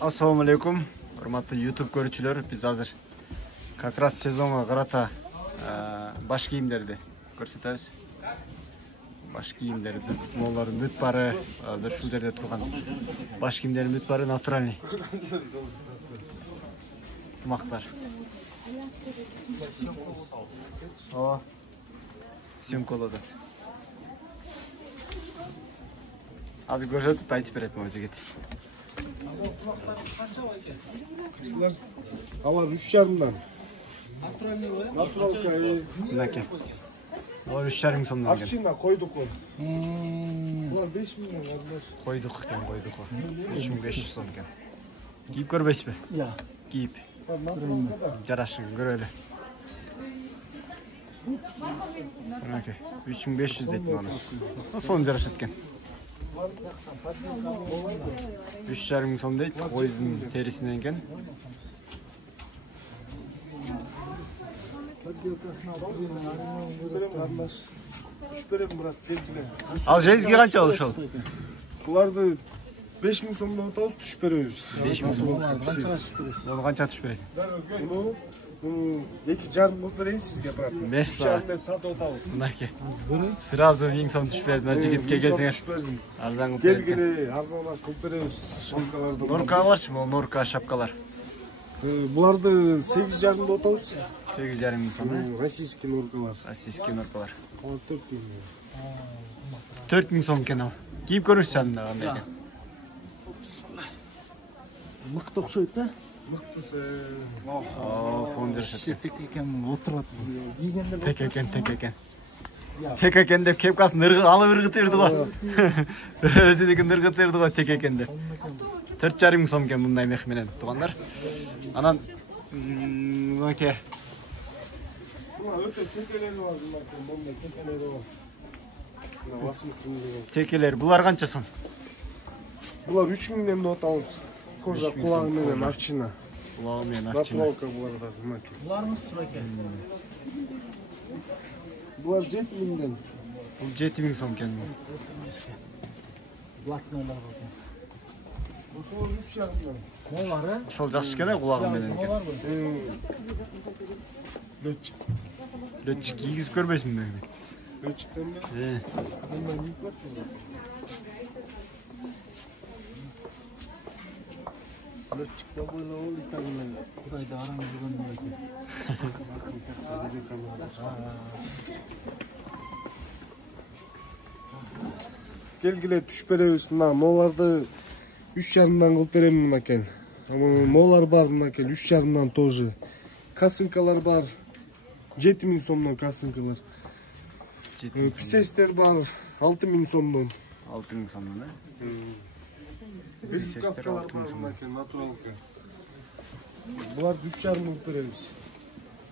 Assalamu alaikum. Hurmatlı YouTube görücüler, biz hazır. Как раз сезонга карата баш кийимдерди көрсөтөбүз. Баш кийимдерди, молордун бүт бары азыр ушул жерде турган. Баш кийимдердин бүт бары натуральный. Тымактар. О. Съемкалады. Азыр көрсөтүп айтып берет могу жигит. Алар 3,5-дан. Натуралка. Мынакей. Алар 3,5 сомдон келген. Акчина койдук го. Булар 5 миңден албаш. Койдук экен, койдук го. 3500 сом экен. Кийип көрбөйсүзбү? Я. Кийип. Жарашын көрөлү. Мынакей. 3500 дейт мына. Сон жарашат экен. 3,5 сом дейт, койдун терисинен экен. Ал жейизге канча болушу? Буларды 5 миң сомдон атабыз, түшүп беребиз. 5 миң сом. Оны канча түшүп бересиң? Муну 2,5 кылып берейин сизге, брат. 5 саат. деп сатып атабыз. Мынакей. Сразу 1000 сом түшүп берди. Мына жигитке келсеңер. Арзан кылып берет. Келгиле, арзанга кылып беребиз шапкаларды. Норка барчы, бул норка шапкалар. Буларды 8,5 деп атабыз. 8,5 миң сом. Российский норкалар. Российский норкалар. 4 миң. 4 миң сом экен ал. Кийип көрүңүз жанында кандай экен. Мыкты окшойт да? Мыктысы. Сонун жарышат. Шепек экен, отурат. Кийгенде Тек экен. Тек экен деп кепкасын алып ыргыт берди го. Өзүнүкүн ыргыт берди го тек экен деп. 4,5 миң сом экен мындай мех менен туугандар. Анан мынакей. Өтө текелери бар, мондай текелери бар. Текелер булар канча сом? Булар 3 миңден деп атабыз. Кожа кулагы менен овчина. Кулагы менен овчина. Натуралка буларда, мынакей. булармыз суракен. Булар 7 миңден. Бул 7 миң сом экен. Блатныйлар бар. Ошол 3,5-дан. Молары? Ошол жакшы экен, кулагы менен экен. Летчик. Летчик кийгизип көрбөйсүңбү? Летчиктен бе? Мындай миң көрчү. Летчик болбойло ол итагынан Кудайда арам жүргөн экен. Келгиле түшүп беребиз. Мына моларды 3,5-дан кылып берем мынакей. Молар бар мынакей 3,5-дан тоже. Касынкалар бар. 7 миң сомдон касынкалар. Писестер бар 6 миң сомдон. 6 миң сомдон, Писестер 6 миң сомдон. Натуралка. Буларды 3,5 кылып беребиз.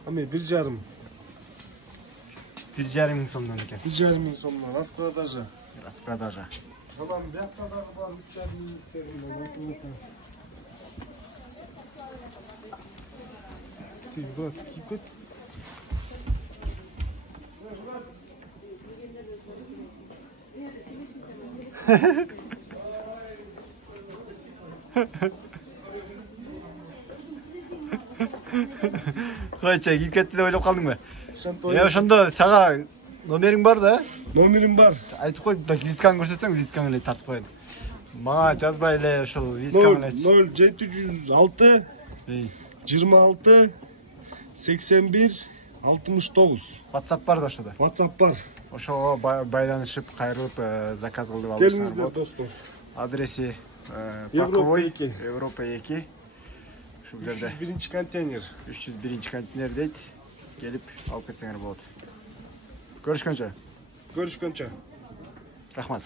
Ами 1,5. 1,5 миң сомдон экен. 1,5 миң сомдон. Распродажа. Распродажа. Анан бияқта дагы бар 3,5 миңден. Брат, кип кет. Койчу, кийип кетти деп ойлоп калдыңбы? Ошондо сага номериң бар да? Номерим бар. Айтып кой, визиткаңды көрсөтсөң, визиткаңды эле тартып коет. Мага жазбай эле ошол визиткаңды эле. 0706 26 81 69. WhatsApp бар да ошодо. WhatsApp бар. Ошого байланышып, кайрылып заказ кылып алыңыздар. Келиңиздер достор. Адреси Европа 2. Европа 2. Ушул жерде 301 контейнер. 301 контейнер дейт. Келип алып кетсеңер болот. Көрүшкөнчө. Görüşkönçe. Рахмат.